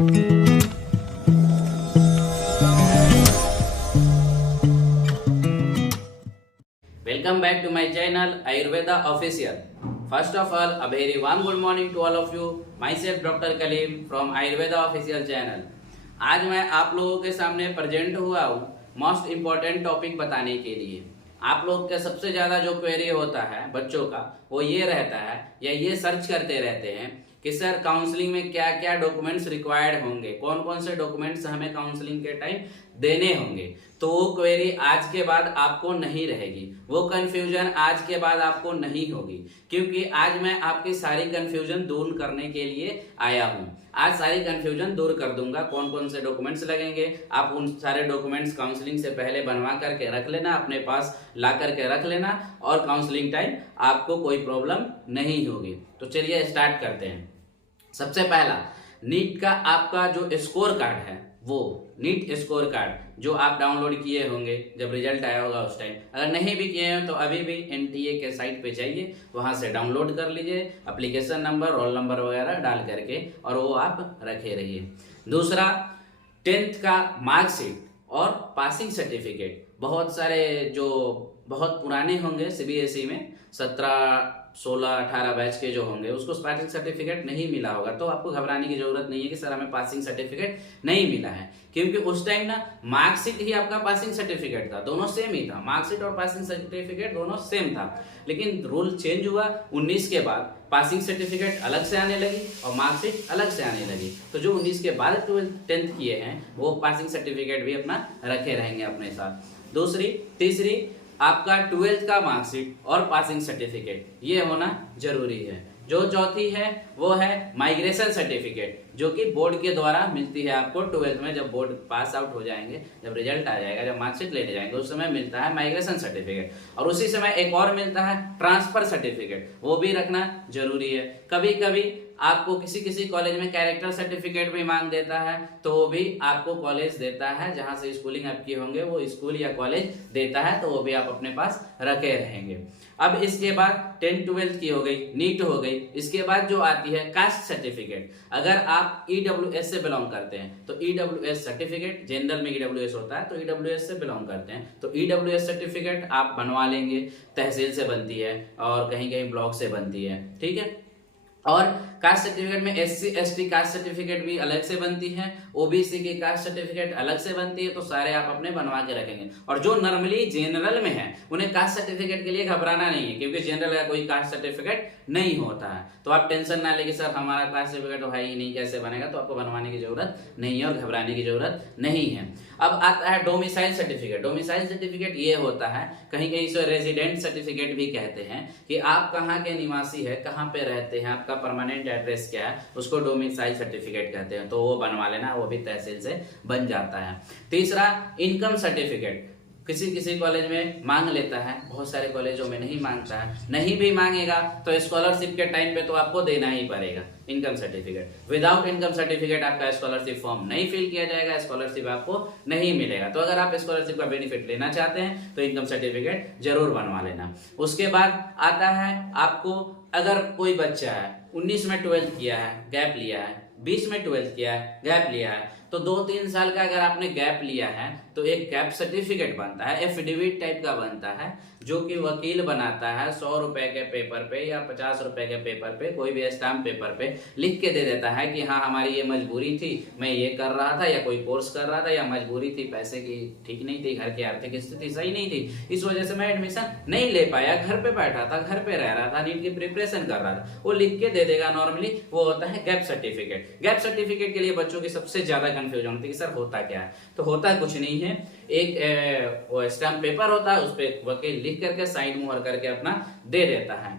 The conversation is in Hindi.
Welcome back to my channel Ayurveda Official. First of all, a very warm good morning to all of you. Myself Dr. Kaleem from Ayurveda Official channel. आज मैं आप लोगों के सामने प्रेजेंट हुआ हूँ मोस्ट इम्पोर्टेंट टॉपिक बताने के लिए। आप लोग का सबसे ज़्यादा जो क्वेरी होता है बच्चों का वो ये रहता है या ये सर्च करते रहते हैं कि सर काउंसलिंग में क्या क्या डॉक्यूमेंट्स रिक्वायर्ड होंगे, कौन कौन से डॉक्यूमेंट्स हमें काउंसलिंग के टाइम देने होंगे। तो वो क्वेरी आज के बाद आपको नहीं रहेगी, वो कंफ्यूजन आज के बाद आपको नहीं होगी, क्योंकि आज मैं आपकी सारी कंफ्यूजन दूर करने के लिए आया हूँ। आज सारी कंफ्यूजन दूर कर दूंगा। कौन कौन से डॉक्यूमेंट्स लगेंगे, आप उन सारे डॉक्यूमेंट्स काउंसलिंग से पहले बनवा करके रख लेना, अपने पास ला करके रख लेना, और काउंसलिंग टाइम आपको कोई प्रॉब्लम नहीं होगी। तो चलिए स्टार्ट करते हैं। सबसे पहला, नीट का आपका जो स्कोर कार्ड है, वो नीट स्कोर कार्ड जो आप डाउनलोड किए होंगे जब रिजल्ट आया होगा उस टाइम, अगर नहीं भी किए हैं तो अभी भी एनटीए के साइट पे जाइए, वहां से डाउनलोड कर लीजिए, एप्लीकेशन नंबर, रोल नंबर वगैरह डाल करके, और वो आप रखे रहिए। दूसरा, 10th का मार्कशीट और पासिंग सर्टिफिकेट। बहुत सारे जो बहुत पुराने होंगे सीबीएसई में 17, 16, 18 बैच के जो होंगे उसको पासिंग सर्टिफिकेट नहीं मिला होगा, तो आपको घबराने की जरूरत नहीं है कि सर हमें पासिंग सर्टिफिकेट नहीं मिला है, क्योंकि उस टाइम ना मार्कशीट ही आपका पासिंग सर्टिफिकेट था, दोनों सेम ही था। मार्कशीट और पासिंग सर्टिफिकेट दोनों सेम था, लेकिन रूल चेंज हुआ 19 के बाद। पासिंग सर्टिफिकेट अलग से आने लगी और मार्कशीट अलग से आने लगी। तो जो 19 के बाद 10th किए हैं वो पासिंग सर्टिफिकेट भी अपना रखे रहेंगे अपने साथ। तीसरी आपका 12th का मार्कशीट और पासिंग सर्टिफिकेट ये होना जरूरी है। जो चौथी है वो है माइग्रेशन सर्टिफिकेट, जो कि बोर्ड के द्वारा मिलती है आपको 12th में। जब बोर्ड पास आउट हो जाएंगे, जब रिजल्ट आ जाएगा, जब मार्कशीट लेने जाएंगे, उस समय मिलता है माइग्रेशन सर्टिफिकेट। और उसी समय एक और मिलता है ट्रांसफर सर्टिफिकेट, वो भी रखना जरूरी है। कभी कभी आपको किसी किसी कॉलेज में कैरेक्टर सर्टिफिकेट भी मांग देता है, तो वो भी आपको कॉलेज देता है, जहां से स्कूलिंग आपकी होंगे वो स्कूल या कॉलेज देता है, तो वो भी आप अपने पास रखे रहेंगे। अब इसके बाद 10th 12th की हो गई, नीट हो गई। इसके बाद जो आती है कास्ट सर्टिफिकेट। अगर आप ईडब्ल्यूएस से बिलोंग करते हैं तो ईडब्ल्यूएस सर्टिफिकेट, जनरल में ईडब्ल्यूएस होता है, तो ईडब्ल्यूएस से बिलोंग करते हैं तो ईडब्ल्यूएस सर्टिफिकेट आप बनवा लेंगे। तहसील से बनती है और कहीं कहीं ब्लॉक से बनती है, ठीक है। और कास्ट सर्टिफिकेट में एससी एसटी कास्ट सर्टिफिकेट भी अलग से बनती है, ओबीसी की कास्ट सर्टिफिकेट अलग से बनती है, तो सारे आप अपने बनवा के रखेंगे। और जो नॉर्मली जनरल में है उन्हें कास्ट सर्टिफिकेट के लिए घबराना नहीं है, क्योंकि जनरल का कोई कास्ट सर्टिफिकेट नहीं होता है। तो आप टेंशन ना लेके सर हमारा कास्ट सर्टिफिकेट तो है ही नहीं, कैसे बनेगा, तो आपको बनवाने की जरूरत नहीं है और घबराने की जरूरत नहीं है। अब आता है डोमिसाइल सर्टिफिकेट। डोमिसाइल सर्टिफिकेट ये होता है, कहीं कहीं इसे रेजिडेंट सर्टिफिकेट भी कहते हैं, कि आप कहाँ के निवासी है, कहाँ पे रहते हैं, आपका परमानेंट एड्रेस क्या है, उसको डोमिसाइल सर्टिफिकेट कहते हैं। तो वो बनवा लेना, वो भी तहसील से बन जाता है। तीसरा, इनकम सर्टिफिकेट। किसी किसी कॉलेज में मांग लेता है, बहुत सारे कॉलेजों में नहीं मांगता है। नहीं भी मांगेगा तो स्कॉलरशिप के टाइम पे तो आपको देना ही पड़ेगा income certificate. Without income certificate आपका स्कॉलरशिप फॉर्म नहीं फिल किया जाएगा, स्कॉलरशिप आपको नहीं मिलेगा। तो अगर आप स्कॉलरशिप का बेनिफिट लेना चाहते हैं तो इनकम सर्टिफिकेट जरूर बनवा लेना। उसके बाद आता है आपको, अगर कोई बच्चा है 19 में 12th किया है, गैप लिया है, 20 में 12th किया है, गैप लिया है, तो 2-3 साल का अगर आपने गैप लिया है तो एक गैप सर्टिफिकेट बनता है, एफिडेविट टाइप का बनता है, जो कि वकील बनाता है। 100 रुपए के पेपर पे या 50 रुपए के पेपर पे, कोई भी स्टाम्प पेपर पे लिख के दे देता है कि हाँ हमारी ये मजबूरी थी, मैं ये कर रहा था, या कोई कोर्स कर रहा था, या मजबूरी थी, पैसे की ठीक नहीं थी, घर की आर्थिक स्थिति सही नहीं थी, इस वजह से मैं एडमिशन नहीं ले पाया, घर पे बैठा था, घर पे रह रहा था, नीट की प्रिपरेशन कर रहा था, वो लिख के दे देगा। नॉर्मली वो होता है गैप सर्टिफिकेट। गैप सर्टिफिकेट के लिए बच्चों की सबसे ज्यादा कंफ्यूजन होती है कि सर होता क्या है। तो होता कुछ नहीं है, एक वो स्टैम्प पेपर होता है, उस पर वकील लिख करके साइन मुहर करके अपना दे देता है।